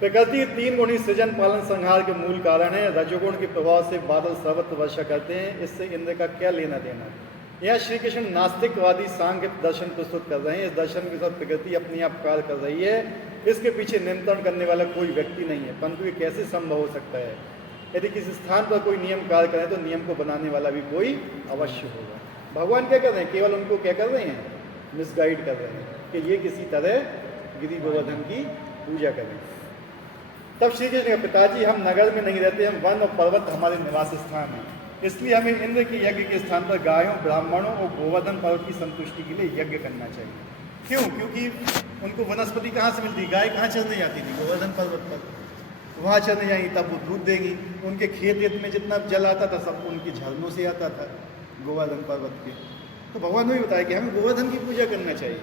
प्रकृति के तीन गुणी सृजन पालन संहार के मूल कारण है। रजोगुण के प्रभाव से बादल सर्वत्र वर्षा करते हैं, इससे इंद्र का क्या लेना देना। यह श्री कृष्ण नास्तिकवादी सांख्य दर्शन प्रस्तुत कर रहे हैं। इस दर्शन के साथ प्रकृति अपने आप कार्य कर रही है, इसके पीछे नियंत्रण करने वाला कोई व्यक्ति नहीं है। परंतु ये कैसे संभव हो सकता है? यदि किसी स्थान पर कोई नियम कार्य करे तो नियम को बनाने वाला भी कोई अवश्य होगा। भगवान क्या कर रहे हैं? केवल उनको क्या कर रहे हैं? मिसगाइड कर रहे हैं कि ये किसी तरह गिरि गोवर्धन की पूजा करें। तब श्री कृष्ण ने, पिताजी हम नगर में नहीं रहते, हम वन और पर्वत हमारे निवास स्थान है, इसलिए हमें इंद्र के यज्ञ के स्थान पर गायों, ब्राह्मणों और गोवर्धन पर्वत की संतुष्टि के लिए यज्ञ करना चाहिए। क्यों? क्योंकि उनको वनस्पति कहाँ से मिलती? गाय कहाँ चरने जाती थी? गोवर्धन पर्वत पर। वहाँ चरने जाएंगी तब वो दूध देंगी। उनके खेत में जितना जल आता था सब उनके झरनों से आता था, गोवर्धन पर्वत के। तो भगवान ने भी बताया कि हमें गोवर्धन की पूजा करना चाहिए।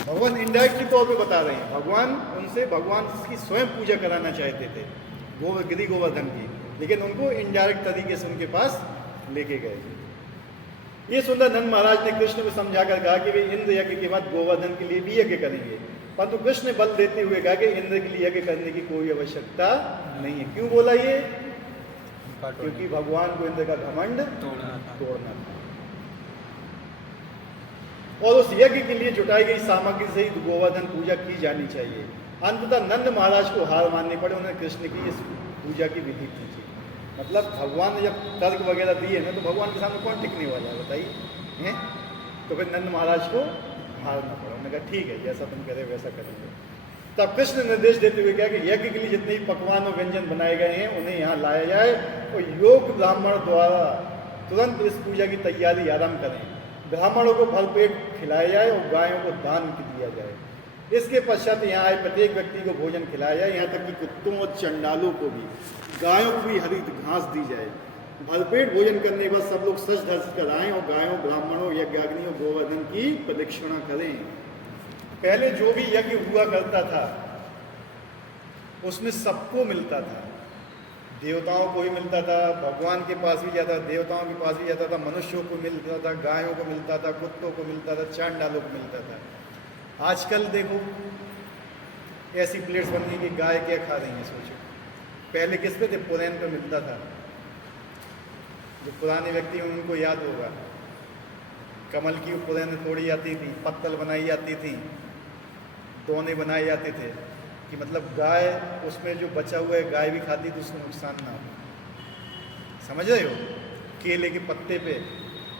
भगवान इनडायरेक्टली तौर पे बता रहे हैं। भगवान की स्वयं पूजा कराना चाहते थे गिरि गोवर्धन की, लेकिन उनको इनडायरेक्ट तरीके से उनके पास लेके गए। ये सुंदर नंद महाराज ने कृष्ण को समझाकर कहा कि वे इंद्र यज्ञ के बाद गोवर्धन के लिए भी यज्ञ करेंगे, परंतु कृष्ण ने बल देते हुए कहा कि इंद्र के लिए यज्ञ करने की कोई आवश्यकता नहीं है। क्यों बोला ये? क्योंकि भगवान को इंद्र का घमंड तोड़ना था और उस यज्ञ के लिए जुटाई गई सामग्री से ही गोवर्धन पूजा की जानी चाहिए। अंततः नंद महाराज को हार माननी पड़े, उन्होंने कृष्ण की इस पूजा की विधि पूछी। मतलब भगवान ने जब तर्क वगैरह दिए ना, तो भगवान के सामने कौन टिकने वाला है बताइए? तो फिर नंद महाराज को हारना पड़ा। उन्होंने कहा ठीक है, जैसा तुम कह रहे हो वैसा करेंगे। तब कृष्ण निर्देश देते हुए कहा कि यज्ञ के लिए जितने भी पकवान और व्यंजन बनाए गए हैं उन्हें यहाँ लाया जाए और योग ब्राह्मण द्वारा तुरंत इस पूजा की तैयारी आरंभ करें। ब्राह्मणों को भरपेट खिलाया जाए और गायों को दान दिया जाए। इसके पश्चात यहाँ आए प्रत्येक व्यक्ति को भोजन खिलाया जाए, यहाँ तक कि कुत्तों और चंडालों को भी, गायों को भी हरी घास दी जाए। भरपेट भोजन करने के बाद सब लोग सज धज कर आएँ और गायों, ब्राह्मणों, यज्ञाग्नियों, गोवर्धन की प्रदक्षिणा करें। पहले जो भी यज्ञ हुआ करता था उसमें सबको मिलता था, देवताओं को भी मिलता था, भगवान के पास भी जाता था, देवताओं के पास भी जाता था, मनुष्यों को मिलता था, गायों को मिलता था, कुत्तों को मिलता था, चांडालों को मिलता था। आजकल देखो ऐसी प्लेट्स बन गई कि गाय क्या खा रही है, सोचो। पहले किस पे थे? पुरैन पे मिलता था। जो पुराने व्यक्ति हैं उनको याद होगा, कमल की पुरैन तोड़ी जाती थी, पत्तल बनाई जाती थी, दोने बनाए जाते थे कि मतलब गाय, उसमें जो बचा हुआ है गाय भी खाती तो उसको नुकसान ना हो। समझ रहे हो? केले के पत्ते पे,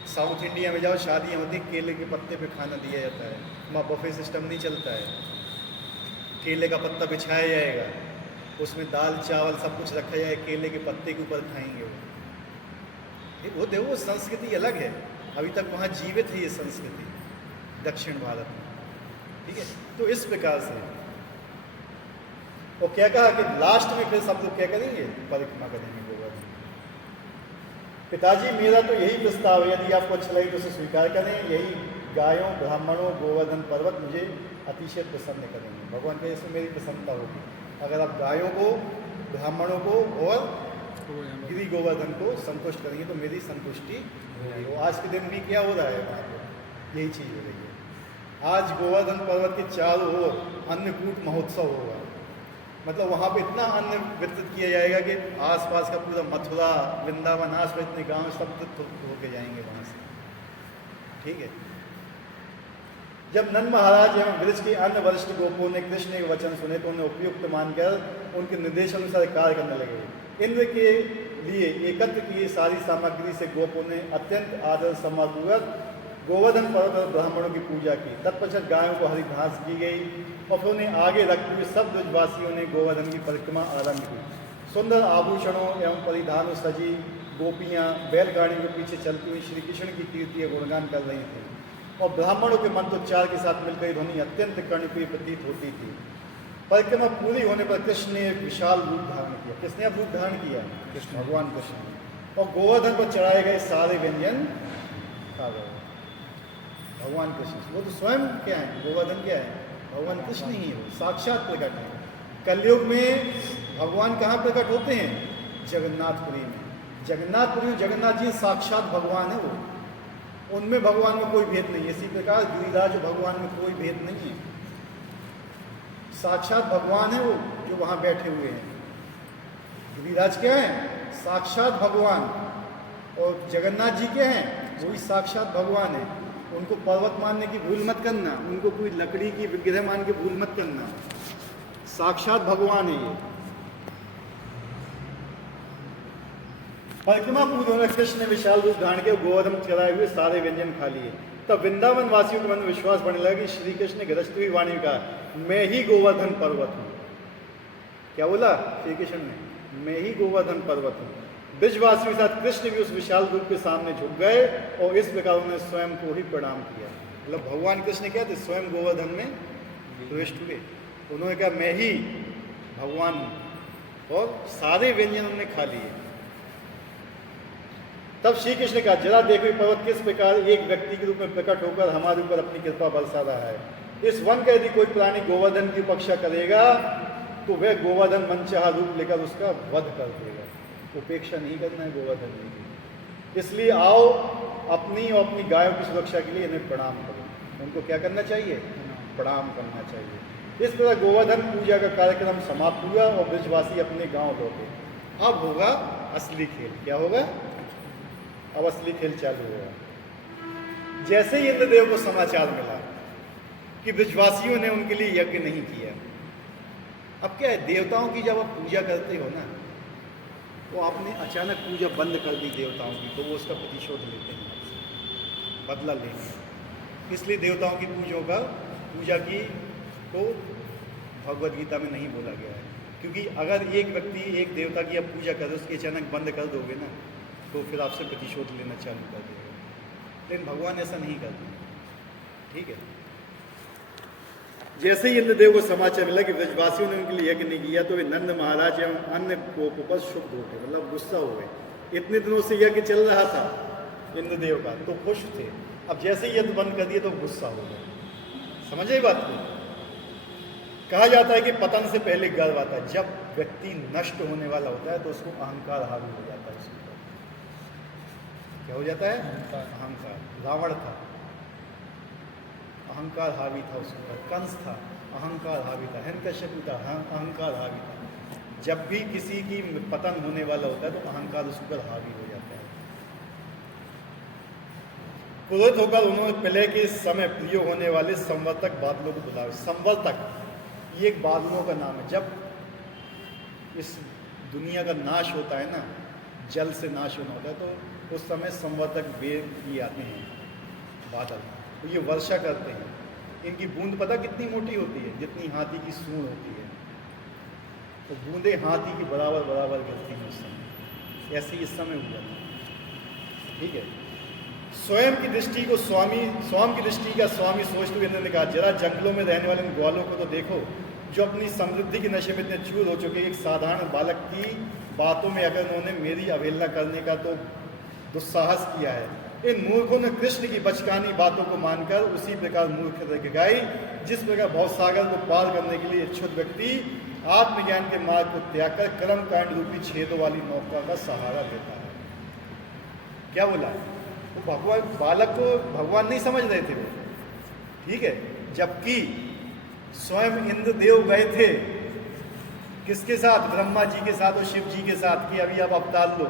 साउथ इंडिया में जाओ शादियाँ होती, केले के पत्ते पे खाना दिया जाता है। वहाँ बफे सिस्टम नहीं चलता है। केले का पत्ता बिछाया जाएगा, उसमें दाल चावल सब कुछ रखा जाए, केले के पत्ते के ऊपर खाएंगे वो देखो संस्कृति अलग है। अभी तक वहाँ जीवित है ये संस्कृति दक्षिण भारत में, ठीक है। तो इस प्रकार से वो क्या कहा कि लास्ट में फिर सब लोग क्या करेंगे? परिक्रमा करेंगे गोवर्धन। पिताजी मेरा तो यही प्रस्ताव है, यदि आपको अच्छा लगे तो उसे स्वीकार करें। यही गायों, ब्राह्मणों, गोवर्धन पर्वत मुझे अतिशय प्रसन्न करेंगे। भगवान के इसमें मेरी प्रसन्नता होगी अगर आप गायों को, ब्राह्मणों को और गिरि गोवर्धन को संतुष्ट करेंगे तो मेरी संतुष्टि होगी। वो आज के दिन भी क्या हो रहा है वहाँ पर? यही चीज़ हो रही है। आज गोवर्धन पर्वत के चारों ओर अन्नकूट महोत्सव होगा। मतलब वहाँ पे इतना अन्न वितरित किया जाएगा कि आसपास का पूरा मथुरा, वृंदावन, आसपास इतने गाँव सब होके जाएंगे वहाँ से, ठीक है। जब नंद महाराज एवं वृक्ष के अन्य वरिष्ठ गोपों ने कृष्ण के वचन सुने तो उन्हें उपयुक्त मानकर उनके निर्देशानुसार कार्य करने लगे। इंद्र के लिए एकत्र किए सारी सामग्री से गोपों ने अत्यंत आदर सम्मानपूर्वक गोवर्धन पर्वत और ब्राह्मणों की पूजा की। तत्पश्चात गायों को हरी घास की गई और फिर उन्हें आगे रखते हुए सब ब्रजवासियों ने गोवर्धन की परिक्रमा आरंभ की। सुंदर आभूषणों एवं परिधानों सजी गोपियाँ बैलगाड़ियों के पीछे चलती हुई श्री कृष्ण की कीर्ति और गुणगान कर रही थी और ब्राह्मणों के मंत्रोच्चार के साथ मिलकर ध्वनि अत्यंत कर्णप्रिय प्रतीत होती थी। परिक्रमा पूरी होने पर कृष्ण ने विशाल रूप धारण किया। किसने अब रूप धारण किया? कृष्ण, भगवान कृष्ण। और गोवर्धन पर चढ़ाए गए सारे व्यंजन खा गए। भगवान कृष्ण, वो तो स्वयं क्या है? गोवर्धन क्या है? भगवान कृष्ण ही हो, साक्षात प्रकट है। कलयुग में भगवान कहाँ प्रकट होते हैं? जगन्नाथपुरी में। जगन्नाथपुरी में जगन्नाथ जी साक्षात भगवान है वो, उनमें भगवान में कोई भेद नहीं है। इसी प्रकार गिरिराज भगवान में कोई भेद नहीं है, साक्षात भगवान है वो। जो वहाँ बैठे हुए हैं। गिरिराज क्या हैं? साक्षात भगवान। और जगन्नाथ जी क्या हैं? वही साक्षात भगवान है। उनको पर्वत मानने की भूल मत करना, उनको कोई लकड़ी की विग्रह मान के भूल मत करना। साक्षात भगवान है ये। परिक्रमा पूर्व में कृष्ण ने विशाल रूप धारण के गोवर्धन चलाए हुए सारे व्यंजन खा लिए। तब वृंदावन वासियों के मन में विश्वास बढ़ने लगा कि श्री कृष्ण ने गृहस्थ हुई वाणी का, मैं ही गोवर्धन पर्वत हूँ। क्या बोला श्री कृष्ण ने? मैं ही गोवर्धन पर्वत हूँ। ब्रजवासियों के साथ कृष्ण भी उस विशाल रूप के सामने झुक गए और इस प्रकार उन्होंने स्वयं को ही प्रणाम किया। मतलब भगवान कृष्ण क्या थे? स्वयं गोवर्धन में प्रविष्ट हुए। उन्होंने कहा मैं ही भगवान हूँ और सारे व्यंजन उन्होंने खा लिए। तब श्री कृष्ण ने कहा, जरा देखो पर्वत किस प्रकार एक व्यक्ति के रूप में प्रकट होकर हमारे ऊपर अपनी कृपा बरसा रहा है। इस वन का यदि कोई प्राणी गोवर्धन की उपेक्षा करेगा तो वह गोवर्धन मनचाहा रूप लेकर उसका वध कर देगा। उपेक्षा नहीं करना है गोवर्धन की। इसलिए आओ अपनी और अपनी गायों की सुरक्षा के लिए इन्हें प्रणाम करो। उनको क्या करना चाहिए? प्रणाम करना चाहिए। इस प्रकार गोवर्धन पूजा का कार्यक्रम समाप्त हुआ और ब्रजवासी अपने गांव लौटे। अब होगा असली खेल। क्या होगा? अब असली खेल चालू होगा। जैसे ही इंद्रदेव को समाचार मिला कि ब्रजवासियों ने उनके लिए यज्ञ नहीं किया, अब क्या है, देवताओं की जब आप पूजा करते हो ना, तो आपने अचानक पूजा बंद कर दी देवताओं की, तो वो उसका प्रतिशोध लेते हैं, बदला लेंगे। इसलिए देवताओं की पूजा की तो भगवद गीता में नहीं बोला गया है। क्योंकि अगर एक व्यक्ति एक देवता की आप पूजा करे, उसकी अचानक बंद कर दोगे ना, तो फिर आपसे प्रतिशोध लेना चालू कर देगा। लेकिन भगवान ऐसा नहीं करते। ठीक है। जैसे ही इंद्रदेव को समाचार मिला कि ब्रजवासियों ने उनके लिए यज्ञ नहीं किया, तो वे नंद महाराज एवं अन्य कोप पर क्षुब्ध हो गए, मतलब गुस्सा हो गए। इतने दिनों से यज्ञ चल रहा था इंद्रदेव का, तो खुश थे। अब जैसे ही यज्ञ बंद कर दिया तो गुस्सा हो गए। समझे बात को? कहा जाता है कि पतन से पहले गर्व आता है। जब व्यक्ति नष्ट होने वाला होता है तो उसको अहंकार हावी हो जाता है। उसके ऊपर क्या हो जाता है? अहंकार। रावण था, अहंकार हावी था उसके ऊपर। कंस था, अहंकार हावी था। हिरण्यकश्यप था, अहंकार हावी था। जब भी किसी की पतन होने वाला होता है तो अहंकार उसके ऊपर हावी हो जाता है। क्रोधित होकर उन्होंने प्रलय के समय प्रिय होने वाले संवर्तक बादलों को बुलाया। संवर्तक ये एक बादलों का नाम है। जब इस दुनिया का नाश होता है ना, जल से नाश होना होता है, तो उस समय संवर्तक वेद ये आते हैं बादल, तो ये वर्षा करते हैं। इनकी बूंद पता कितनी मोटी होती है? जितनी हाथी की सूंड होती है। तो बूंदे हाथी की बराबर बराबर गिरती हैं उस समय। ऐसे ही इस समय हुआ। ठीक है। स्वयं की दृष्टि को स्वामी की दृष्टि का स्वामी सोचते हुए इंद्र ने कहा, जरा जंगलों में रहने वाले इन ग्वालों को तो देखो, जो अपनी समृद्धि के नशे में इतने चूर हो चुके। एक साधारण बालक की बातों में अगर उन्होंने मेरी अवहेलना करने का तो दुस्साहस किया है। इन मूर्खों ने कृष्ण की बचकानी बातों को मानकर उसी प्रकार मूर्खता गाई, जिस प्रकार भवसागर को पार करने के लिए इच्छुक व्यक्ति आत्मज्ञान के मार्ग को त्याग कर कर्म कांड रूपी छेदों वाली नौका का सहारा लेता है। क्या बोला? वो भगवान बालक को भगवान नहीं समझ रहे थे वो। ठीक है। जबकि स्वयं इंद्रदेव गए थे किसके साथ? ब्रह्मा जी के साथ और शिव जी के साथ, कि अभी आप अवतार लो,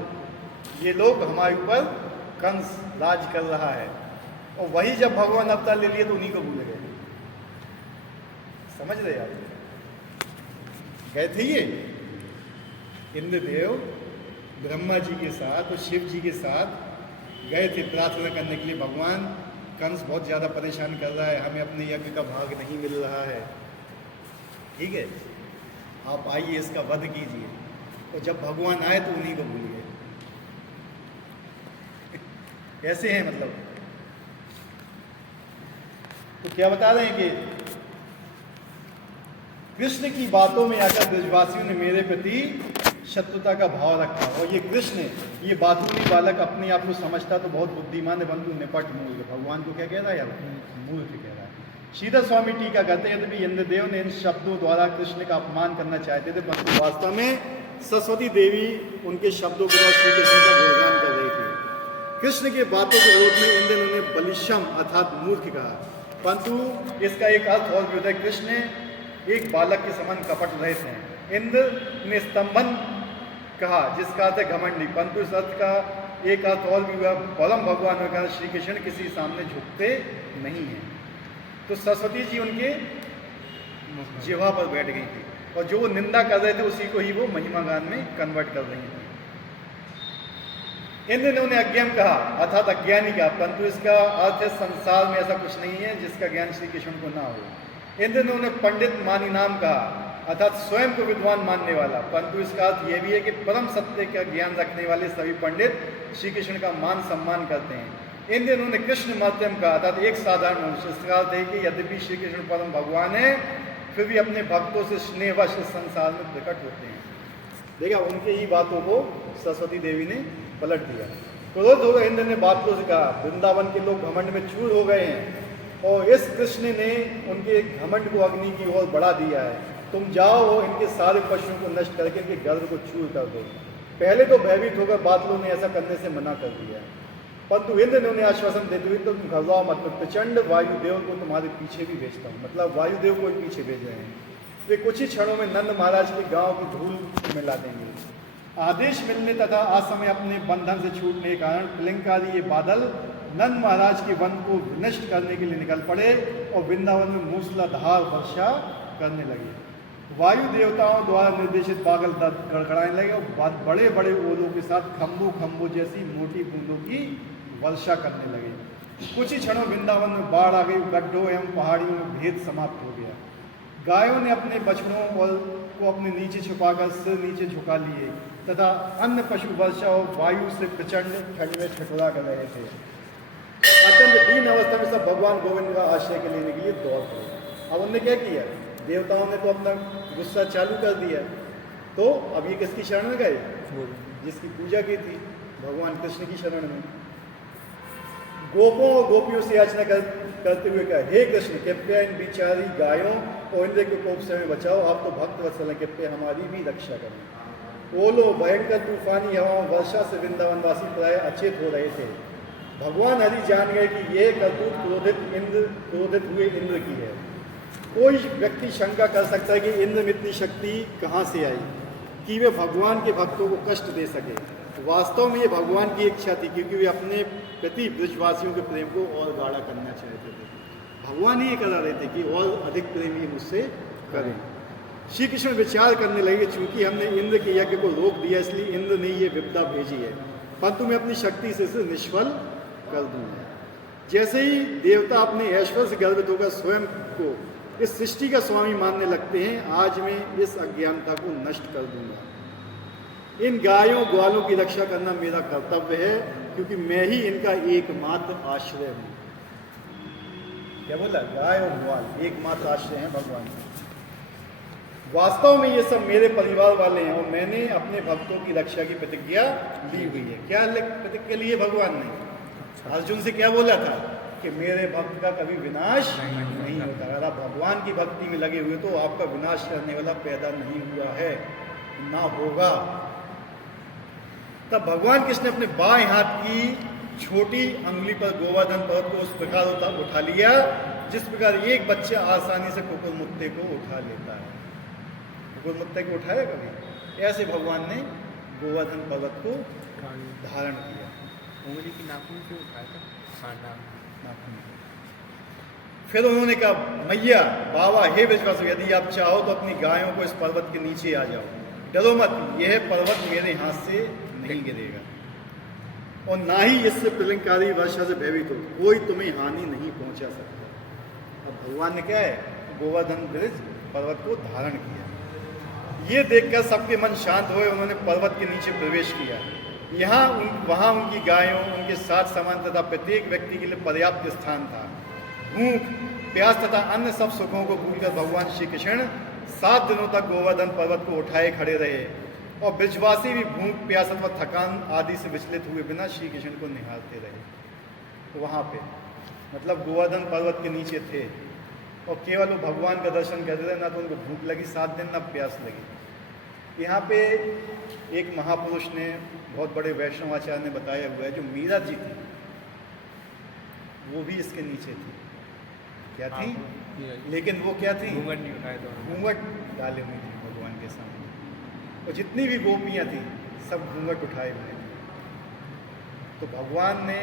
ये लोग हमारे ऊपर कंस राज कर रहा है। और वही जब भगवान अवतार ले लिए तो उन्हीं को भूल गए। समझ रहे आप? गए थे ये इंद्रदेव ब्रह्मा जी के साथ और शिव जी के साथ गए थे प्रार्थना करने के लिए, भगवान कंस बहुत ज़्यादा परेशान कर रहा है, हमें अपने यज्ञ का भाग नहीं मिल रहा है। ठीक है, आप आइए इसका वध कीजिए। और जब भगवान आए तो उन्हीं को भूल गए। कैसे हैं मतलब? तो क्या बता रहे हैं कि कृष्ण की बातों में आकर ब्रजवासियों ने मेरे प्रति शत्रुता का भाव रखा। और ये कृष्ण, ये बातूनी बालक अपने आप को समझता तो बहुत बुद्धिमान है, परंतु निपट मूर्ख। भगवान को क्या कह रहा है यार? मूर्ख कह रहा है। श्रीधर स्वामी टीका कहते हैं, यदि इंद्रदेव ने इन शब्दों द्वारा कृष्ण का अपमान करना चाहते थे, परंतु वास्तव में सरस्वती देवी उनके शब्दों के द्वारा श्री कृष्ण का गुणगान कर रही थी। कृष्ण के बातों के विरोध में इंद्र ने बलिशम अर्थात मूर्ख कहा, परंतु इसका एक अर्थ और भी होता है। कृष्ण एक बालक के समान कपट रहित हैं इंद्र ने स्तंभन कहा, जिसका अर्थ है घमंडी, परंतु इस अर्थ का एक अर्थ और भी हुआ, परम भगवान ने कहा श्री कृष्ण किसी सामने झुकते नहीं हैं। तो सरस्वती जी उनके जिह्वा पर बैठ गई थी और जो वो निंदा कर रहे थे उसी को ही वो महिमा गान में कन्वर्ट कर रही थी। इंद्र ने उन्हें अज्ञान कहा अर्थात अज्ञानी कहा, परंतु इसका अर्थ है संसार में ऐसा कुछ नहीं है जिसका ज्ञान श्री कृष्ण को ना हो। इंद्र ने उन्हें पंडित मानी नाम कहा अर्थात स्वयं को विद्वान मानने वाला, परंतु इसका अर्थ यह भी है कि परम सत्य का ज्ञान रखने वाले सभी पंडित श्री कृष्ण का मान सम्मान करते हैं। इंद्र ने उन्हें कृष्ण मध्यम कहा अर्थात एक साधारण मनुष्य। इसका अर्थ है कि यद्यपि श्री कृष्ण परम भगवान है फिर भी अपने भक्तों से स्नेहवश इस संसार में प्रकट होते हैं। देखा, उनके ही बातों को सरस्वती देवी ने पलट दिया। क्रोध हो गए इंद्र ने बादलों से कहा, वृंदावन के लोग घमंड में चूर हो गए हैं और इस कृष्ण ने उनके घमंड को अग्नि की ओर बढ़ा दिया है। तुम जाओ और इनके सारे पशुओं को नष्ट करके इनके गर्भ को चूर कर दो। पहले तो भयभीत होकर बादलों ने ऐसा करने से मना कर दिया, परंतु इंद्र ने उन्हें आश्वासन देते हुए तुम घबराओ मत, प्रचंड वायुदेव को तुम्हारे पीछे भी भेजता हूँ। मतलब वायुदेव को भी पीछे भेज रहे हैं। वे कुछ ही क्षणों में नंद महाराज के गांव की धूल मिला देंगे। आदेश मिलने तथा असमय अपने बंधन से छूटने के कारण प्रलंकारी ये बादल नंद महाराज के वन को नष्ट करने के लिए निकल पड़े और वृंदावन में मूसलाधार वर्षा करने लगे। वायु देवताओं द्वारा निर्देशित बादल गड़गड़ाने लगे और बड़े बड़े ओलों के साथ खम्भों खम्भों जैसी मोटी बूंदों की वर्षा करने लगे। कुछ ही क्षणों वृंदावन में बाढ़ आ गई, गड्ढों एवं पहाड़ियों में भेद समाप्त हो गया। गायों ने अपने बछड़ों को अपने नीचे छुपाकर सिर नीचे झुका लिए तथा अन्य पशु वर्षा और वायु से प्रचंड ठंड में ठिठुरा कर रहे थे। अत्यंत दीन अवस्था में सब भगवान गोविंद का आश्रय के लेने के लिए दौड़ पड़े। अब उन्होंने क्या किया, देवताओं ने तो अपना गुस्सा चालू कर दिया, तो अब ये किसकी शरण में गए, जिसकी पूजा की थी भगवान कृष्ण की शरण में। गोपों और गोपियों से याचना करते हुए कहा, हे कृष्ण कृपया इन बिचारी गायों और इंद्र के कोप से हमें बचाओ, आप तो भक्त वत्सल हैं, कृपया हमारी भी रक्षा करें। ओलो भयंकर तूफानी हवाओं वर्षा से वृंदावनवासी प्राय अचेत हो रहे थे। भगवान हरि जान गए कि यह करतूत क्रोधित हुए इंद्र की है। कोई व्यक्ति शंका कर सकता है कि इंद्र में इतनी शक्ति कहाँ से आई कि वे भगवान के भक्तों को कष्ट दे सके। वास्तव में ये भगवान की इच्छा थी, क्योंकि वे अपने प्रति ब्रजवासियों के प्रेम को और गाढ़ा करना चाहते थे। भगवान ही करा रहे थे कि और अधिक प्रेम ये मुझसे करें। श्री कृष्ण विचार करने लगे, चूंकि हमने इंद्र के यज्ञ को रोक दिया इसलिए इंद्र ने ये विपदा भेजी है, परंतु मैं अपनी शक्ति से इसे निष्फल कर दूंगा। जैसे ही देवता अपने ऐश्वर्य से गर्वित होकर स्वयं को इस सृष्टि का स्वामी मानने लगते हैं, आज मैं इस अज्ञानता को नष्ट कर दूंगा। इन गायों ग्वालों की रक्षा करना मेरा कर्तव्य है, क्योंकि मैं ही इनका एकमात्र आश्रय हूँ। क्या बोला, गाय और ग्वाल एकमात्र आश्रय हैं भगवान का। वास्तव में ये सब मेरे परिवार वाले हैं और मैंने अपने भक्तों की रक्षा की प्रतिज्ञा ली हुई है। क्या प्रतिज्ञा ली है भगवान ने? अर्जुन से क्या बोला था कि मेरे भक्त का कभी विनाश नहीं होता। अगर आप भगवान की भक्ति में लगे हुए तो आपका विनाश करने वाला पैदा नहीं हुआ है, ना होगा। तब भगवान कृष्ण ने अपने बाएं हाथ की छोटी अंगुली पर गोवर्धन पर्वत को उस प्रकार उठा लिया जिस प्रकार एक बच्चा आसानी से कुकुरमुत्ते को उठा लेता है। कुकुरमुत्ते को उठाया कभी? ऐसे भगवान ने गोवर्धन पर्वत को धारण किया। उंगली की नाखून से उठाया था। हाँ, नाखून। फिर उन्होंने कहा, मैया बाबा हे विश्वास, यदि आप चाहो तो अपनी गायों को इस पर्वत के नीचे आ जाओ, डरो मत, यह पर्वत मेरे हाथ से नहीं गिरेगा और ना ही इससे प्रलंकारी वर्षा से भयभीत हो, कोई तुम्हें हानि नहीं पहुंचा सकता। अब भगवान ने क्या है, गोवर्धन ब्रिज पर्वत को धारण किया। ये देखकर सबके मन शांत हुए। उन्होंने पर्वत के नीचे प्रवेश किया। वहाँ उनकी गायों, उनके साथ सामान तथा प्रत्येक व्यक्ति के लिए पर्याप्त स्थान था। भूख प्यास तथा अन्य सब सुखों को भूलकर भगवान श्री कृष्ण 7 दिनों तक गोवर्धन पर्वत को उठाए खड़े रहे और ब्रजवासी भी भूख प्यास अथवा थकान आदि से विचलित हुए बिना श्री कृष्ण को निहारते रहे। वहाँ पे मतलब गोवर्धन पर्वत के नीचे थे और केवल वो भगवान का दर्शन करते रहे। ना तो उनको भूख लगी 7 दिन, ना प्यास लगी। यहाँ पे एक महापुरुष ने, बहुत बड़े वैष्णव आचार्य ने बताया हुआ है, जो मीरा जी थी वो भी इसके नीचे थी। क्या थी? लेकिन वो क्या थी? घूंघट नहीं उठाए तो घूंघट डाले हुए थी भगवान के सामने, और जितनी भी गोपियाँ थीं सब घूंघट उठाए हुए थे। तो भगवान ने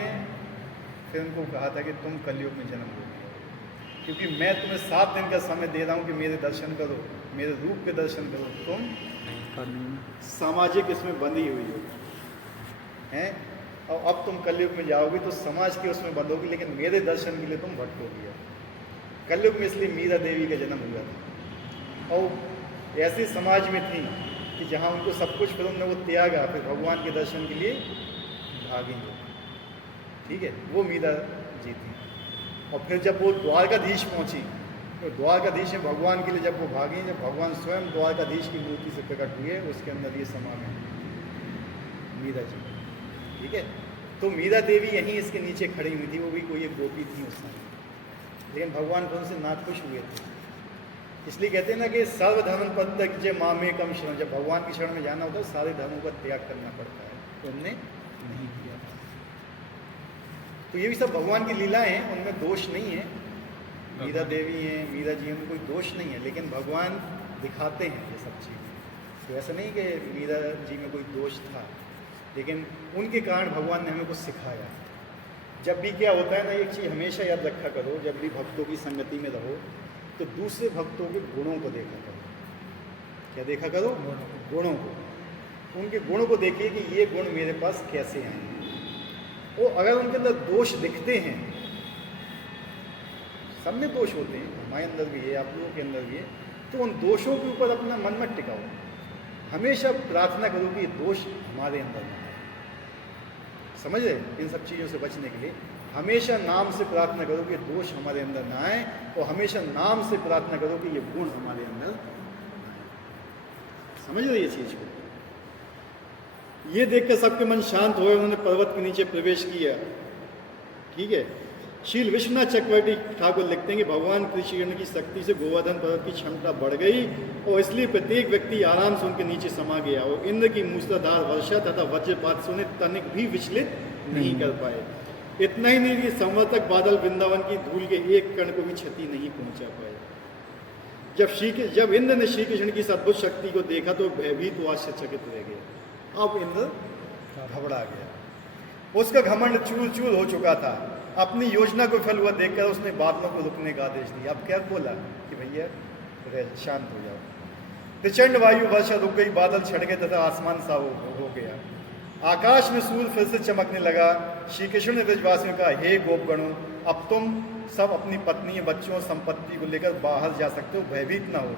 फिर उनको कहा था कि तुम कलयुग में जन्म लोगे, क्योंकि मैं तुम्हें 7 दिन का समय दे रहा हूँ कि मेरे दर्शन करो, मेरे रूप के दर्शन करो, तुम सामाजिक इसमें बंधी हुई हो हैं, और अब तुम कलयुग में जाओगी तो समाज के उसमें बंधोगी, लेकिन मेरे दर्शन के लिए तुम भटकोगी। कलयुग में इसलिए मीरा देवी का जन्म हुआ था, और ऐसे समाज में थी कि जहाँ उनको सब कुछ, फिर उन्होंने वो त्यागा, फिर भगवान के दर्शन के लिए भागी। ठीक है, वो मीरा जी थी। और फिर जब वो द्वारकाधीश पहुँची, तो द्वारकाधीश में भगवान के लिए जब वो भागी, जब भगवान स्वयं द्वारकाधीश की मूर्ति से प्रकट हुए, उसके अंदर ये समा गए मीरा जी। ठीक है, तो मीरा देवी यहीं इसके नीचे खड़ी हुई थी, वो भी कोई एक गोपी थी उस समय, लेकिन भगवान फिर उनसे नाखुश हुए थे। इसलिए कहते हैं ना कि सर्वधर्म परित्यज्य मामेकम शरणं, जब भगवान की शरण में जाना होता है सारे धर्मों का त्याग करना पड़ता है, तो उनने नहीं किया। तो ये भी सब भगवान की लीलाएं हैं, उनमें दोष नहीं है। मीरा देवी हैं, मीरा जी में कोई दोष नहीं है, लेकिन भगवान दिखाते हैं ये सब चीज़ें। तो ऐसा नहीं कि मीरा जी में कोई दोष था, लेकिन उनके कारण भगवान ने हमें कुछ सिखाया। जब भी क्या होता है ना, एक चीज़ हमेशा याद रखा करो, जब भी भक्तों की संगति में रहो तो दूसरे भक्तों के गुणों को देखा करो। क्या देखा करो? गुणों को। उनके गुणों को देखिए कि ये गुण मेरे पास कैसे हैं, और अगर उनके अंदर दोष दिखते हैं, सब में दोष होते हैं, हमारे अंदर भी है, आप लोगों के अंदर भी है, तो उन दोषों के ऊपर अपना मन मत टिकाओ। हमेशा प्रार्थना करो कि ये दोष हमारे अंदर ना आए। समझ रहे? इन सब चीज़ों से बचने के लिए हमेशा नाम से प्रार्थना करो कि दोष हमारे अंदर ना आए, और हमेशा नाम से प्रार्थना करो कि ये गुण हमारे अंदर ना आए। समझ रहे ये चीज़ को? ये देखकर सबके मन शांत हुए, उन्होंने पर्वत के नीचे प्रवेश किया। ठीक है, श्रील विश्वनाथ चक्रवर्ती ठाकुर लिखते हैं कि भगवान कृष्ण की शक्ति से गोवर्धन पर्वत की क्षमता बढ़ गई, और इसलिए प्रत्येक व्यक्ति आराम से उनके नीचे समा गया, और इंद्र की मूसलाधार वर्षा तथा वज्रपात से उन्हें तनिक भी विचलित नहीं कर पाए। इतना ही नहीं कि संवर्तक बादल वृंदावन की धूल के एक कण को भी क्षति नहीं पहुंचा पाए। जब इंद्र ने श्री कृष्ण की अद्भुत शक्ति को देखा तो भयभीत व आश्चर्यचकित रह गया। अब इंद्र घबरा गया, उसका घमंड चूर चूर हो चुका था। अपनी योजना को विफल हुआ देखकर उसने बादलों को रुकने का आदेश दिया। अब क्या बोला कि भैया शांत हो जाओ। प्रचंड वायु वर्षा रुक गई, बादल छट गए तथा आसमान साफ हो गया। आकाश में सूर्य फिर से चमकने लगा। श्री कृष्ण ने ब्रजवासियों का, हे गोपगणों, अब तुम सब अपनी पत्नी, बच्चों, संपत्ति को लेकर बाहर जा सकते हो, भयभीत ना हो।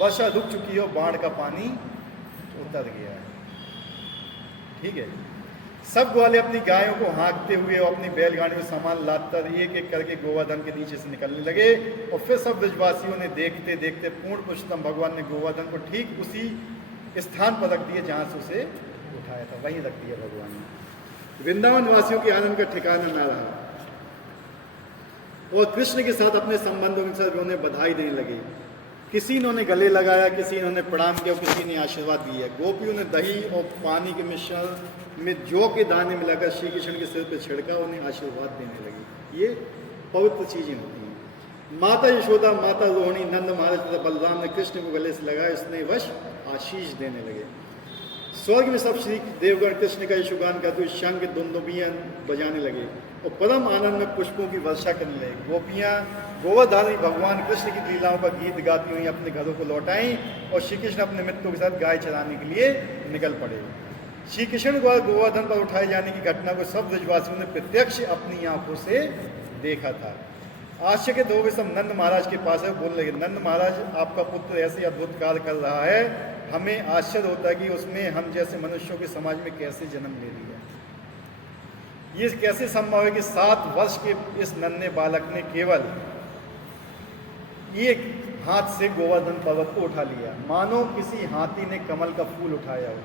वर्षा रुक चुकी है और बाढ़ का पानी उतर गया है। ठीक है, सब ग्वाले अपनी गायों को हाँकते हुए और अपनी बैलगाड़ी में सामान लादकर एक एक करके गोवर्धन के नीचे से निकलने लगे, और फिर सब ब्रजवासियों ने देखते देखते पूर्ण पुरुषोत्तम भगवान ने गोवर्धन को ठीक उसी स्थान पर रख दिया जहाँ से उसे उठाया था, वहीं रख दिया भगवान ने। वृंदावन वासियों के आनंद का ठिकाना ना रहा, और कृष्ण के साथ अपने संबंधों के साथ उन्हें बधाई देने लगे। किसी ने गले लगाया, किसी ने प्रणाम किया, किसी ने आशीर्वाद दिया। गोपियों ने दही और पानी के मिश्रण में जौ के दाने मिलाकर श्री कृष्ण के सिर पर छिड़का, उन्हें आशीर्वाद देने लगी। ये पवित्र चीजें होती हैं। माता यशोदा, माता रोहिणी, नंद महाराज तथा बलराम ने कृष्ण को गले से लगाया, स्नेह वश आशीष देने लगे। स्वर्ग में सब श्री देवगण कृष्ण का यशुगान करते हुए शंख दुंदुभियां बजाने लगे, और परम आनंद में पुष्पों की वर्षा करने लगे। गोपियाँ गोवर्धन भगवान कृष्ण की लीलाओं का गीत गाती हुई अपने घरों को लौटाई, और श्री कृष्ण अपने मित्रों के साथ गाय चराने के लिए निकल पड़े। श्री कृष्ण को गोवर्धन पर उठाए जाने की घटना को सब ब्रजवासियों ने प्रत्यक्ष अपनी आंखों से देखा था। आश्चर्यचकित हो गए सब नंद महाराज के पास है, बोलने लगे, नंद महाराज, आपका पुत्र ऐसे अद्भुत कार्य कर रहा है, हमें आश्चर्य होता है कि उसमें हम जैसे मनुष्यों के समाज में कैसे जन्म ले लिया। ये कैसे संभव है कि 7 वर्ष के इस नन्हे बालक ने केवल एक हाथ से गोवर्धन पर्वत को उठा लिया, मानो किसी हाथी ने कमल का फूल उठाया हो।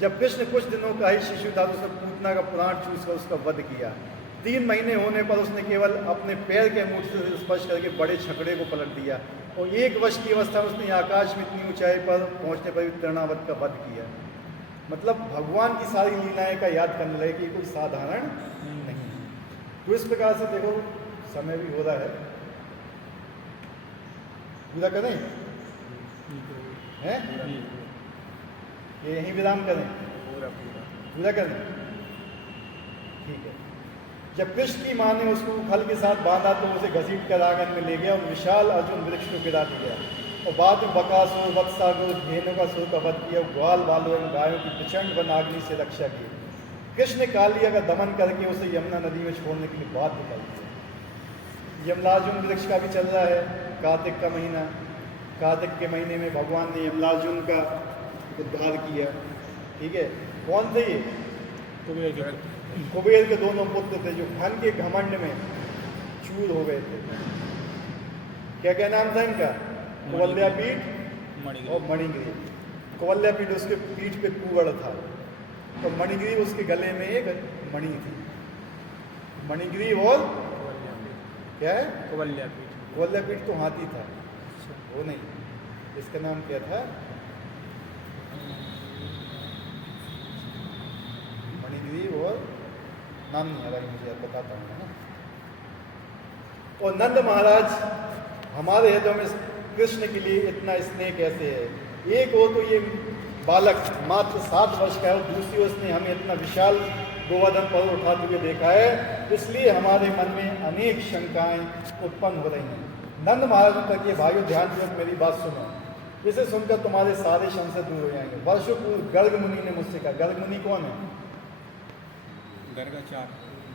जब कृष्ण कुछ दिनों का ही शिशु था तो उसने पूतना का प्राण चूस कर उसका वध किया। 3 महीने होने पर उसने केवल अपने पैर के अंगूठे से स्पर्श करके बड़े छकड़े को पलट दिया, और 1 वर्ष की अवस्था में उसने आकाश में इतनी ऊंचाई पर पहुंचने पर भी तृणावत का वध किया। मतलब भगवान की सारी लीलाएं का याद करने लगे कि कोई साधारण नहीं। तो इस प्रकार से देखो, समय भी हो रहा है, पूरा करें हैं? ये यहीं विराम करें, पूरा पूरा पूरा करें, ठीक है। जब कृष्ण की माँ ने उसको फल के साथ बांधा तो उसे घसीट कर आंगन में ले गया और विशाल अर्जुन वृक्ष को गिरा दिया और बाद में बकासुर, वत्सासुर, धेनु का सुर का वध किया, ग्वाल बालों एवं गायों की प्रचंड वन अग्नि से रक्षा की। कृष्ण ने कालिया का दमन करके उसे यमुना नदी में छोड़ने के लिए बाध्य कर दिया। यमलार्जुन वृक्ष का भी चल रहा है, कार्तिक का महीना, कार्तिक के महीने में भगवान ने यमलार्जुन का उद्धार किया, ठीक है। कौन थे ये? कुबेर के दोनों पुत्र थे जो धन के घमंड में चूर हो गए थे। क्या क्या नाम था इनका? कुवल्यापीठ और मणिग्रीव। कुवल्यापीठ उसके पीठ पे कुवड़ था तो मणिग्रीव उसके गले में एक मणि थी। मणिग्रीव और क्या है? कुवल्यापीठ। कुवल्यापीठ तो हाथी था, वो नहीं, इसका नाम क्या था? मणिग्रीव और नाम नहीं आ रहा मुझे, बताता हूँ ना। और नंद महाराज हमारे हृदय में कृष्ण के लिए इतना स्नेह कैसे है? एक हो तो ये बालक मात्र 7 वर्ष का है और दूसरी ओर उसने हमें इतना विशाल गोवर्धन पर्वत उठाते हुए देखा है, इसलिए हमारे मन में अनेक शंकाएं उत्पन्न हो रही हैं। नंद महाराज तक ये भाइयों ध्यानपूर्वक मेरी बात सुनो, इसे सुनकर तुम्हारे सारे संशय दूर हो जाएंगे। वर्षों पूर्व गर्ग मुनि ने मुझसे कहा, गर्ग मुनि कौन है?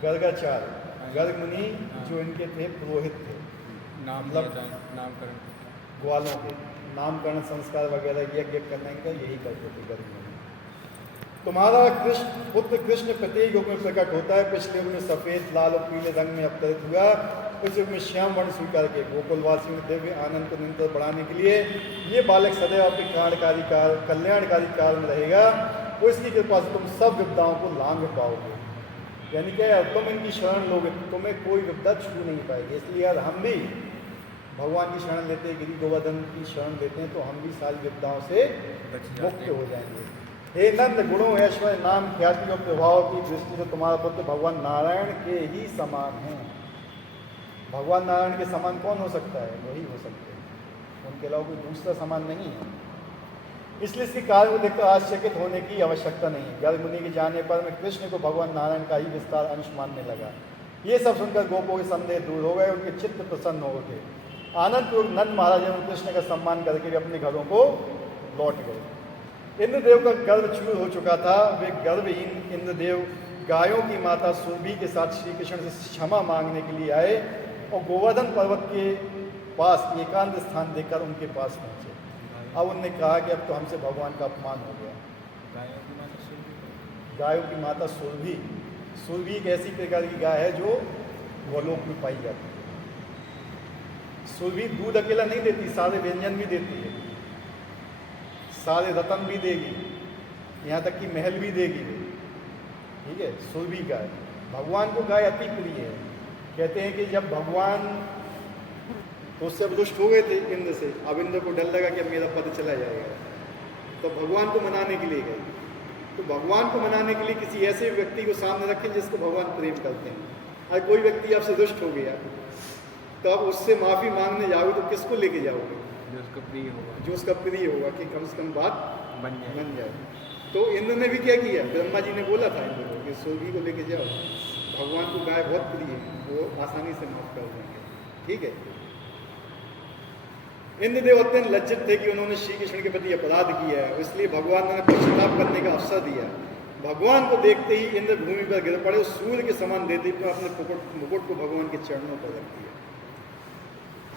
गर्गाचार्य। गर्ग मुनि जो इनके थे पुरोहित थे, नामकरण ग्वालों के नामकरण संस्कार वगैरह यज्ञ करने का यही करते थे गर्ग मुनि। तुम्हारा कृष्ण पुत्र कृष्ण प्रत्येक युग में प्रकट होता है। पिछले युग में सफेद, लाल और पीले रंग में अवतरित हुआ, उस युग में श्याम वर्ण स्वीकार के गोकुलवासियों में दिव्य आनंद को निरंतर बढ़ाने के लिए ये बालक सदैव अपने कल्याणकारी काल में रहेगा। वो इसकी कृपा से तुम सब विपदाओं को लांघ पाओगे। यानी क्या, तुम इनकी शरण लोगे तुम्हें कोई विपदा छू नहीं पाएगी। इसलिए यार हम भी भगवान की शरण लेते हैं, गिरि गोवर्धन की शरण लेते हैं तो हम भी सारी विपदाओं से मुक्त हो जाएंगे। हे नंद, गुणों, ऐश्वर्य, नाम, ख्याति और प्रभाव की दृष्टि से तुम्हारा पुत्र भगवान नारायण के ही समान है। भगवान नारायण के समान कौन हो सकता है? वही हो सकते हैं, उनके अलावा कोई दूसरा समान नहीं है। इसलिए इसके कार्य को देखकर आश्चर्यचकित होने की आवश्यकता नहीं है। गर्ग मुनि के जाने पर मैं कृष्ण को भगवान नारायण का ही विस्तार अंश मानने लगा। ये सब सुनकर गोपों के संदेह दूर हो गए, उनके चित्त प्रसन्न हो उठे। आनंदपूर्वक नंद महाराज एवं कृष्ण का सम्मान करके वे अपने घरों को लौट गए। इंद्रदेव का गर्व चूर हो चुका था। वे गर्वहीन इंद्रदेव गायों की माता सुरभि के साथ श्री कृष्ण से क्षमा मांगने के लिए आए और गोवर्धन पर्वत के पास एकांत स्थान देकर उनके पास पहुँचे। अब उनने कहा कि अब तो हमसे भगवान का अपमान हो गया। गायों की माता सुरभि, सुरभि एक ऐसी प्रकार की गाय है जो गोलोक में पाई जाती है। सुरभि दूध अकेला नहीं देती, सारे व्यंजन भी देती है, सारे रतन भी देगी, यहाँ तक कि महल भी देगी, ठीक है। सुरभि गाय, भगवान को गाय अति प्रिय है। कहते हैं कि जब भगवान तो उससे रुष्ट हो गए थे इंद्र से, अब इंद्र को डर लगा कि अब मेरा पद चला जाएगा, तो भगवान को मनाने के लिए गए। तो भगवान को मनाने के लिए किसी ऐसे व्यक्ति को सामने रखें जिसको भगवान प्रेम करते हैं। अगर कोई व्यक्ति आपसे रुष्ट हो गया तो आप उससे माफ़ी मांगने जाओगे तो किसको लेके जाओगे? जो उसका प्रिय होगा, जो उसका प्रिय होगा कि कम से कम बात बन जाए। तो इंद्र ने भी क्या किया? ब्रह्मा जी ने बोला था इंद्र को कि सुरभि को लेके जाओ, भगवान को गाय बहुत प्रिय है, वो आसानी से माफ कर देंगे, ठीक है। इंद्रदेव अत्यंत लज्जित थे कि उन्होंने श्री कृष्ण के प्रति अपराध किया है, इसलिए भगवान ने पश्चाताप करने का अवसर दिया। भगवान को देखते ही इंद्र भूमि पर गिर पड़े, सूर्य के समान देते हुए अपने मुकुट को भगवान के चरणों पर रख दिया,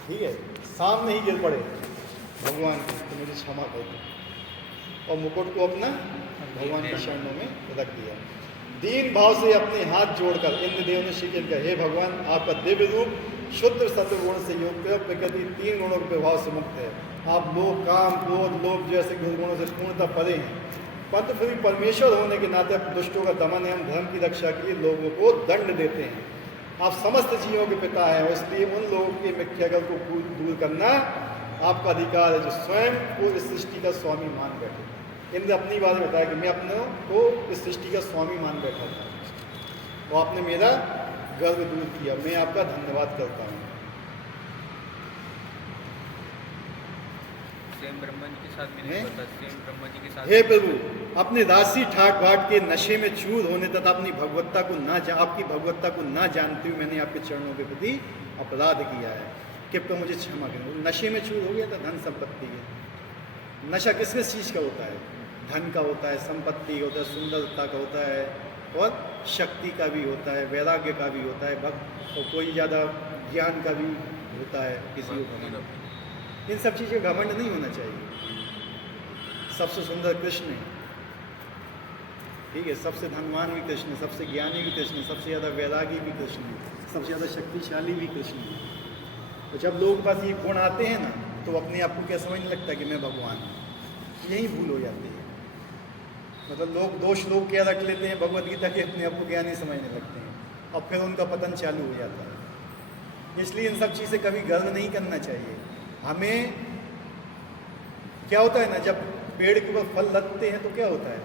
ठीक है। सामने ही गिर पड़े भगवान को, तो मुझे क्षमा कर दो, और मुकुट को अपना भगवान के चरणों में रख दिया। दीन भाव से अपने हाथ जोड़कर इंद्रदेव ने श्री कृष्ण कहा, हे भगवान, आपका दिव्य रूप शुद्ध सत्वगुण से युक्त है, प्रकृति 3 गुणों के प्रभाव से मुक्त है। आप लोभ, काम, क्रोध, लोभ जैसे दुर्गुणों से पूर्णतः परे हैं, परंतु फिर परमेश्वर होने के नाते दुष्टों का दमन एवं धर्म की रक्षा के लिए लोगों को दंड देते हैं। आप समस्त जीवों के पिता हैं और इसलिए उन लोगों के मिथ्यागल को दूर करना आपका अधिकार है जो स्वयं को इस सृष्टि का स्वामी मान बैठे। इंद्र अपनी बात बताया कि मैं अपने को इस सृष्टि का स्वामी मान बैठा था और आपने मेरा गर्व दूर किया, मैं आपका धन्यवाद करता हूँ। सेम सेम ब्रह्मा जी के साथ भी हैं? नहीं होता, सेम ब्रह्मा जी के साथ। हे प्रभु, अपने दासी ठाट बाट के नशे में चूर होने तथा अपनी भगवत्ता को आपकी भगवत्ता को ना जानते हुए मैंने आपके चरणों के प्रति अपराध किया है, कृपया मुझे क्षमा करें। नशे में चूर हो गया था, धन संपत्ति है। नशा किस किस चीज़ का होता है? धन का होता है, संपत्ति का होता है, सुंदरता का होता है, और शक्ति का भी होता है, वैराग्य का भी होता है, भक्त और कोई ज़्यादा ज्ञान का भी होता है किसी को घमंड। इन सब चीज़ों का घमंड नहीं होना चाहिए। सबसे सुंदर कृष्ण है, ठीक है, सबसे धनवान भी कृष्ण है, सबसे ज्ञानी भी कृष्ण है, सबसे ज़्यादा वैरागी भी कृष्ण है, सबसे ज़्यादा शक्तिशाली भी कृष्ण है। तो जब लोगों के पास ये गुण आते हैं ना, तो अपने आप को क्या समझने लगता है कि मैं भगवान हूँ। यही भूल हो जाती है। मतलब लोग 2 श्लोक क्या रख लेते हैं भगवद गीता के, अपने आप को ज्ञानी समझने लगते हैं और फिर उनका पतन चालू हो जाता है। इसलिए इन सब चीज़ें कभी गर्व नहीं करना चाहिए। हमें क्या होता है ना, जब पेड़ के ऊपर फल लगते हैं तो क्या होता है?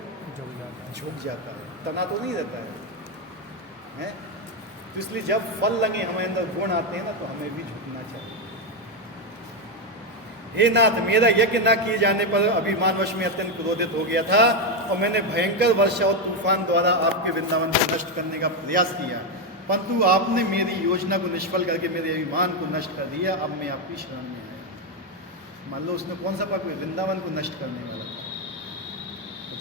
झुक जाता है, तना तो नहीं रहता है? तो इसलिए जब फल लगे, हमारे अंदर गुण आते हैं ना, तो हमें भी झुकना चाहिए। हे नाथ, मेरा यज्ञ न किए जाने पर अभिमानवश में अत्यंत क्रोधित हो गया था और मैंने भयंकर वर्षा और तूफान द्वारा आपके वृंदावन को नष्ट करने का प्रयास किया, परंतु आपने मेरी योजना को निष्फल करके मेरे अभिमान को नष्ट कर दिया। अब मैं आपकी शरण में आया। मान लो उसने कौन सा पाप किया? वृंदावन को नष्ट करने वाला।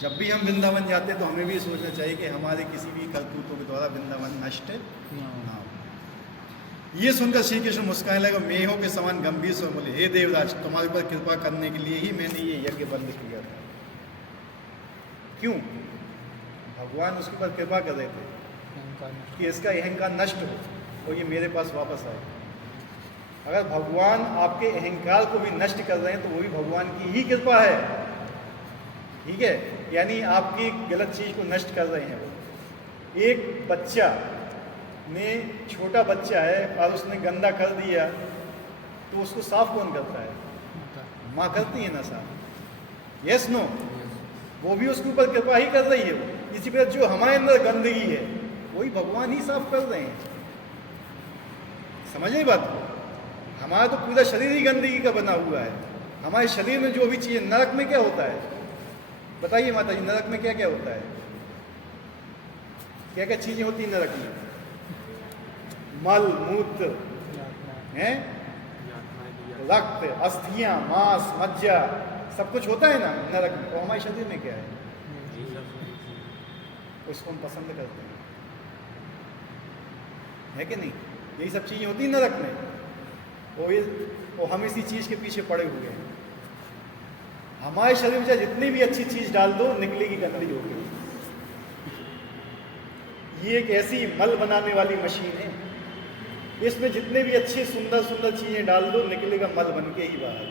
जब भी हम वृंदावन जाते हैं तो हमें भी सोचना चाहिए कि हमारे किसी भी करतूतों के द्वारा वृंदावन नष्ट ना हो। ये सुनकर श्री कृष्ण मुस्काने लगे, मेहों के समान गंभीर स्वर बोले, हे देवराज, तुम्हारे ऊपर कृपा करने के लिए ही मैंने ये यज्ञ बंद किया था। क्यों? भगवान उसके ऊपर कृपा कर रहे थे कि इसका अहंकार नष्ट हो और ये मेरे पास वापस आए। अगर भगवान आपके अहंकार को भी नष्ट कर रहे हैं तो वो भी भगवान की ही कृपा है, ठीक है? यानी आपकी गलत चीज़ को नष्ट कर रहे हैं वो। एक बच्चा ने, छोटा बच्चा है और उसने गंदा कर दिया तो उसको साफ कौन करता है? माँ करती है ना साफ। Yes no? वो भी उसके ऊपर कृपा ही कर रही है। इसी प्रकार जो हमारे अंदर गंदगी है वही भगवान ही साफ कर रहे हैं। समझ रही बात को? हमारा तो पूरा शरीर ही गंदगी का बना हुआ है। हमारे शरीर में जो भी चीज़, नरक में क्या होता है बताइए माता जी? नरक में क्या क्या होता है? क्या क्या चीज़ें होती हैं नरक में? मल मूत्र हैं, रक्त, अस्थियां, मांस, मज्जा, सब कुछ होता है ना नरक में। तो हमारे शरीर में क्या है? उसको हम पसंद करते हैं, है कि नहीं? यही सब चीज़ें होती हैं नरक में। वो हम इसी चीज़ के पीछे पड़े हुए हैं। हमारे शरीर में चाहे जितनी भी अच्छी चीज़ डाल दो, निकलेगी गंदगी होगी। ये एक ऐसी मल बनाने वाली मशीन है, इसमें जितने भी अच्छे सुंदर सुंदर चीज़ें डाल दो, निकलेगा मल बन के ही बाहर।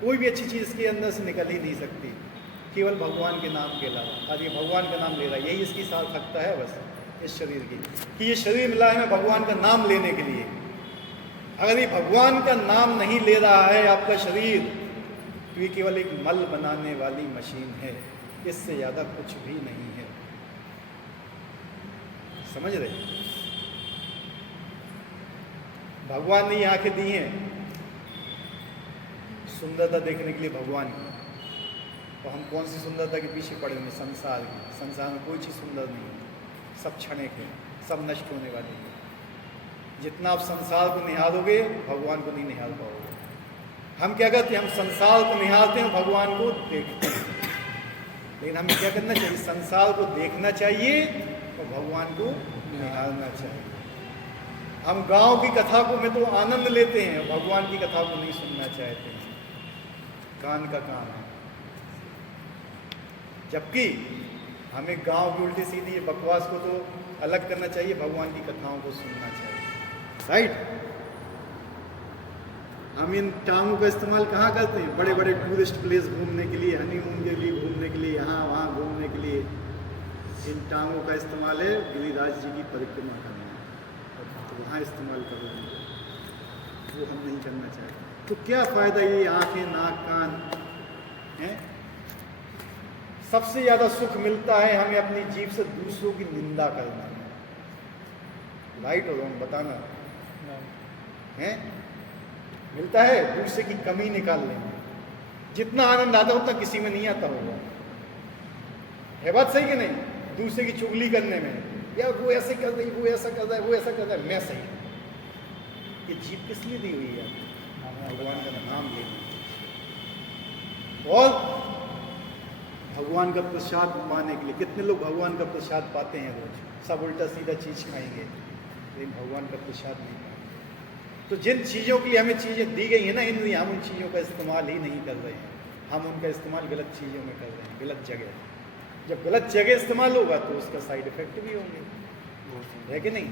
कोई भी अच्छी चीज़ इसके अंदर से निकल ही नहीं सकती, केवल भगवान के नाम के अलावा। आज ये भगवान का नाम ले रहा है, यही इसकी सार्थकता है बस इस शरीर की, कि ये शरीर मिला है भगवान का नाम लेने के लिए। अगर ये भगवान का नाम नहीं ले रहा है आपका शरीर, तो ये केवल एक मल बनाने वाली मशीन है, इससे ज़्यादा कुछ भी नहीं है। समझ रहे? भगवान ने ये आंखें दी हैं सुंदरता देखने के लिए भगवान की, तो हम कौन सी सुंदरता के पीछे पड़े हुए? संसार की। संसार में कोई चीज़ सुंदर नहीं है, सब क्षणिक है, सब नष्ट होने वाली है। जितना आप संसार को निहारोगे, भगवान को नहीं निहार पाओगे। हम क्या करते हैं? हम संसार को निहारते हैं, भगवान को देखते हैं। लेकिन हमें क्या करना चाहिए? संसार को देखना चाहिए और भगवान को निहारना चाहिए। हम गांव की कथा को में तो आनंद लेते हैं, भगवान की कथा को नहीं सुनना चाहते हैं। कान का काम है। जबकि हमें गांव की उल्टी सीधी बकवास को तो अलग करना चाहिए, भगवान की कथाओं को सुनना चाहिए। राइट? हम इन टांगों का इस्तेमाल कहाँ करते हैं? बड़े बड़े टूरिस्ट प्लेस घूमने के लिए, हनीमून के लिए घूमने के लिए, यहाँ वहाँ घूमने के लिए। इन टांगों का इस्तेमाल है गिरिराज जी की परिक्रमा करना, तो वहाँ इस्तेमाल करोगे, वो हम नहीं करना चाहते। तो क्या फ़ायदा ये आँखें, नाक, कान हैं? सबसे ज़्यादा सुख मिलता है हमें अपनी जीभ से दूसरों की निंदा करना में। राइट और रॉन्ग बताना है? मिलता है दूसरे की कमी निकालने में। जितना आनंद आता है उतना किसी में नहीं आता होगा। है बात सही कि नहीं? दूसरे की चुगली करने में, यार वो ऐसे कर रही, वो ऐसा कर रहा है, वो ऐसा कर रहा है, मैं सही। ये जीत किस लिए दी हुई है? भगवान का नाम ले, और भगवान का प्रसाद पाने के लिए। कितने लोग भगवान का प्रसाद पाते हैं रोज? सब उल्टा सीधा चीज खाएंगे, लेकिन भगवान का प्रसाद नहीं पाएंगे। तो जिन चीज़ों के लिए हमें चीज़ें दी गई हैं ना इंद्रिय, हम उन चीज़ों का इस्तेमाल ही नहीं कर रहे हैं। हम उनका इस्तेमाल गलत चीज़ों में कर रहे हैं, गलत जगह। जब गलत जगह इस्तेमाल होगा तो उसका साइड इफेक्ट भी होंगे, है कि नहीं?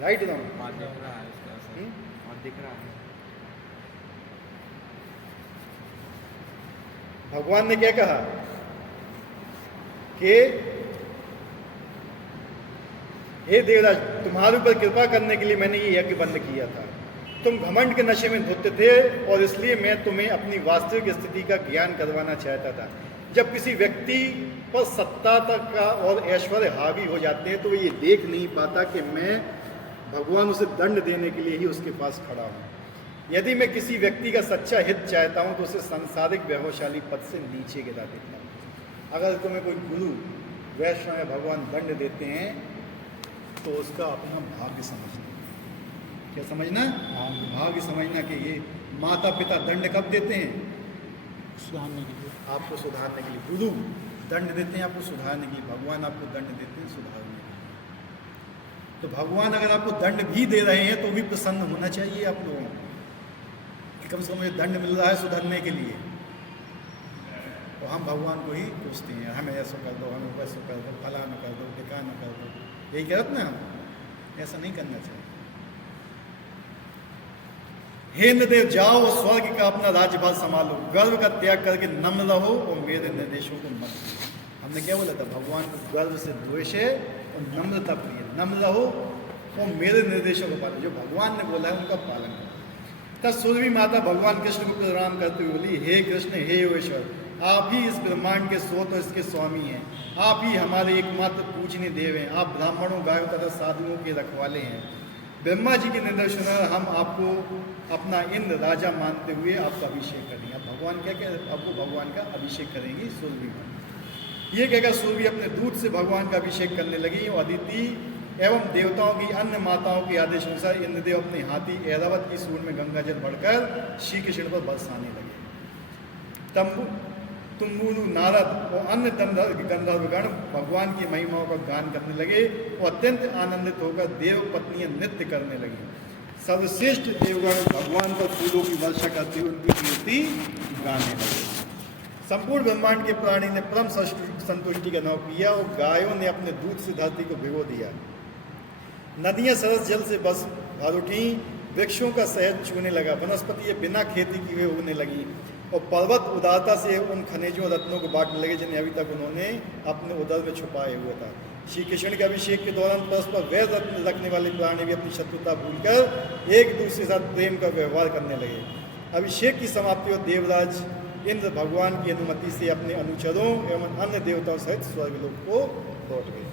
राइट ना? दिख रहा है इसका असर, और दिख रहा है। भगवान ने क्या कहा कि हे देवराज, तुम्हारे ऊपर कृपा करने के लिए मैंने ये यज्ञ बंद किया था। तुम घमंड के नशे में धुत थे और इसलिए मैं तुम्हें अपनी वास्तविक स्थिति का ज्ञान करवाना चाहता था। जब किसी व्यक्ति पर सत्ता तक का और ऐश्वर्य हावी हो जाते हैं तो वो ये देख नहीं पाता कि मैं भगवान उसे दंड देने के लिए ही उसके पास खड़ा हूँ। यदि मैं किसी व्यक्ति का सच्चा हित चाहता हूँ तो उसे सांसारिक वैभवशाली पद से नीचे गिरा देता हूँ। अगर तुम्हें कोई गुरु वैष्णव या भगवान दंड देते हैं तो उसका अपना भाग्य समझना। क्या समझना? भाग्य समझना कि ये माता पिता दंड कब देते हैं? सुधारने के लिए, आपको सुधारने के लिए। गुरु दंड देते हैं आपको सुधारने के लिए, भगवान आपको दंड देते हैं सुधारने के लिए। तो भगवान अगर आपको दंड भी दे रहे हैं तो भी प्रसन्न होना चाहिए आप लोगों को कि कम से कम मुझे दंड मिल रहा है सुधरने के लिए। तो हम भगवान को ही पूछते हैं, हमें ऐसा कर दो, हमें वैसा कर दो, फलाना कर दो, ठिकाना कर दो, यही कहते ना। हम ऐसा नहीं करना चाहिए। हे इंद्रदेव, जाओ और स्वर्ग का अपना राज्यभार संभालो, गर्व का त्याग करके नम्र रहो और मेरे निर्देशों को मत भूलो। हमने क्या बोला था? भगवान को गर्व से द्वेष है और नम्रता प्रिय। नम्र रहो और मेरे निर्देशों को पालो, जो भगवान ने बोला है उनका पालन करो। तब सूर्वी माता भगवान कृष्ण को प्रणाम करते हुए बोली, हे कृष्ण, हे योगेश्वर, आप ही इस ब्रह्मांड के स्रोत और इसके स्वामी हैं। आप ही हमारे एकमात्र पूजनीय देव हैं। आप ब्राह्मणों, गायों तथा साधुओं के रखवाले हैं। ब्रह्मा जी के निर्देशन हम आपको अपना इंद्र राजा मानते हुए आपका अभिषेक करेंगे। अब भगवान क्या कह, आपको भगवान का अभिषेक करेंगी सूर्वी माता। ये कहकर सूर्वी अपने दूध से भगवान का अभिषेक करने लगी और अदिति एवं देवताओं की अन्य माताओं के आदेश अनुसार इंद्रदेव अपने हाथी ऐरावत की सूंड में गंगा जल भरकर श्री कृष्ण पर बरसाने लगे। तुम्बुरु, नारद और अन्य गंधर्वगण भगवान की महिमाओं का गान करने लगे और अत्यंत आनंदित होकर देव पत्नियां नृत्य करने लगी। सर्वश्रेष्ठ देवगण भगवान पर फूलों की वर्षा करते हुए उनकी कीर्ति गाने लगे। संपूर्ण ब्रह्मांड के प्राणी ने परम संतुष्टि का अनुभव किया और गायों ने अपने दूध से धरती को भिगो दिया। नदियां सरस जल से बस भर उठी, वृक्षों का शहद छूने लगा, वनस्पतियां बिना खेती किए उगने लगी और पर्वत उदारता से उन खनिजों रत्नों को बांटने लगे जिन्हें अभी तक उन्होंने अपने उदर में छुपाए हुआ था। श्री कृष्ण के अभिषेक के दौरान परस्पर वैर रखने वाले प्राणी भी अपनी शत्रुता भूलकर एक दूसरे के साथ प्रेम का व्यवहार करने लगे। अभिषेक की समाप्ति और देवराज इंद्र भगवान की अनुमति से अपने अनुचरों एवं अन्य देवताओं सहित स्वर्गलोक को लौट गए।